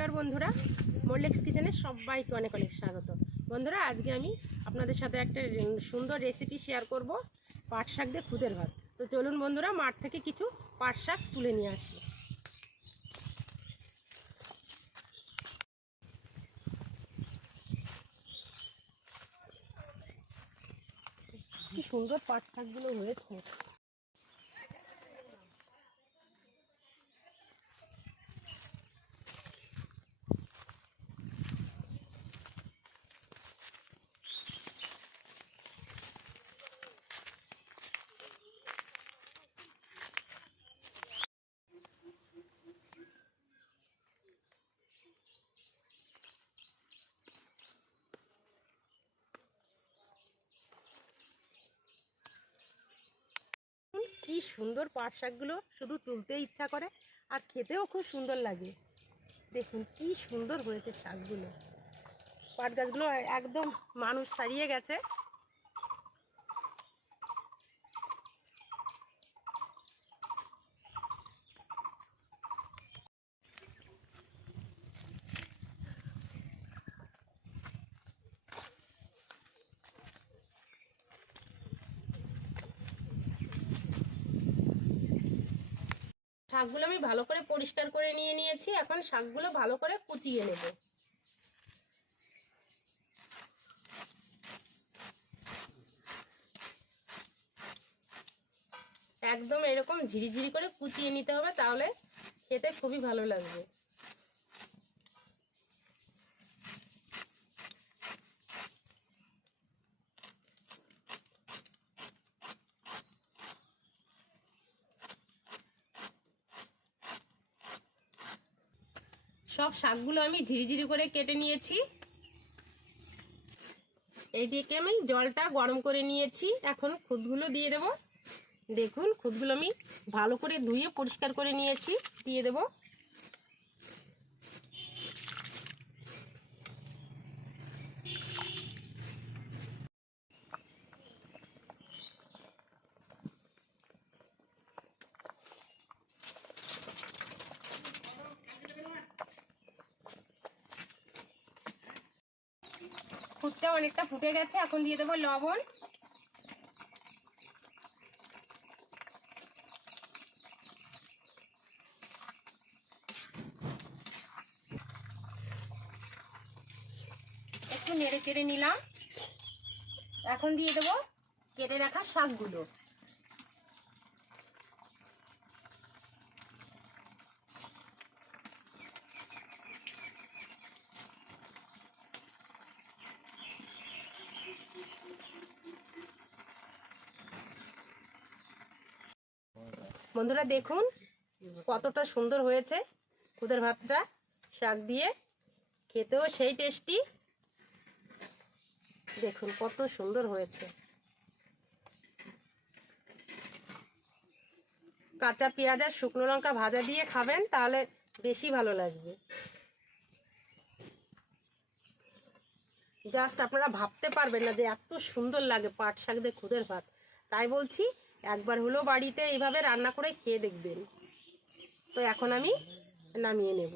নমস্কার বন্ধুরা মোরলেক্স কিচেনে সবাইকে অনেক অনেক স্বাগত। বন্ধুরা, আজকে আমি আপনাদের সাথে একটা সুন্দর রেসিপি শেয়ার করব, পাট শাক দিয়ে খুদের ভাত। তো চলুন বন্ধুরা, মাঠ থেকে কিছু পাট শাক তুলে নিয়ে আসি। কি সুন্দর পাট শাকগুলো হয়েছে কি সুন্দর পাট শাকগুলো শুধু তুলতে ইচ্ছা করে, আর খেতেও খুব সুন্দর লাগে। দেখুন কি সুন্দর হয়েছে শাকগুলো। পাট গাছগুলো একদম মানুষ ছাড়িয়ে গেছে। শাকগুলো আমি ভালো করে পরিষ্কার করে নিয়ে নিয়েছি। এখন শাকগুলো ভালো করে কুচিয়ে নেব। একদম এরকম ঝিরিঝিরি করে কুচিয়ে নিতে হবে, তাহলে খেতে খুবই ভালো লাগবে। সব শাকগুলো আমি ঝিরিঝিরি করে কেটে নিয়েছি। এইদিকে আমি জলটা গরম করে নিয়েছি। এখন খুদগুলো দিয়ে দেব। দেখুন, খুদগুলো আমি ভালো করে ধুয়ে পরিষ্কার করে নিয়েছি। দিয়ে দেব। খুদটা অনেকটা ফুটে গেছে, এখন দিয়ে দেবো লবণ। একটু নেড়ে চেড়ে নিলাম। এখন দিয়ে দেবো কেটে রাখা শাকগুলো। বন্ধুরা দেখুন, কতটা সুন্দর হয়েছে খুদের ভাতটা, শাক দিয়ে। খেতেও সেই টেস্টি। দেখুন, কত সুন্দর হয়েছে। কাঁচা পেঁয়াজ আর শুকনো লঙ্কা ভাজা দিয়ে খাবেন, তাহলে বেশি ভালো লাগবে। জাস্ট আপনারা ভাবতে পারবেন না যে এত সুন্দর লাগে পাট শাক দিয়ে খুদের ভাত। তাই বলছি একবার হলেও বাড়িতে এইভাবে রান্না করে খেয়ে দেখবেন। তো এখন আমি নামিয়ে নেব।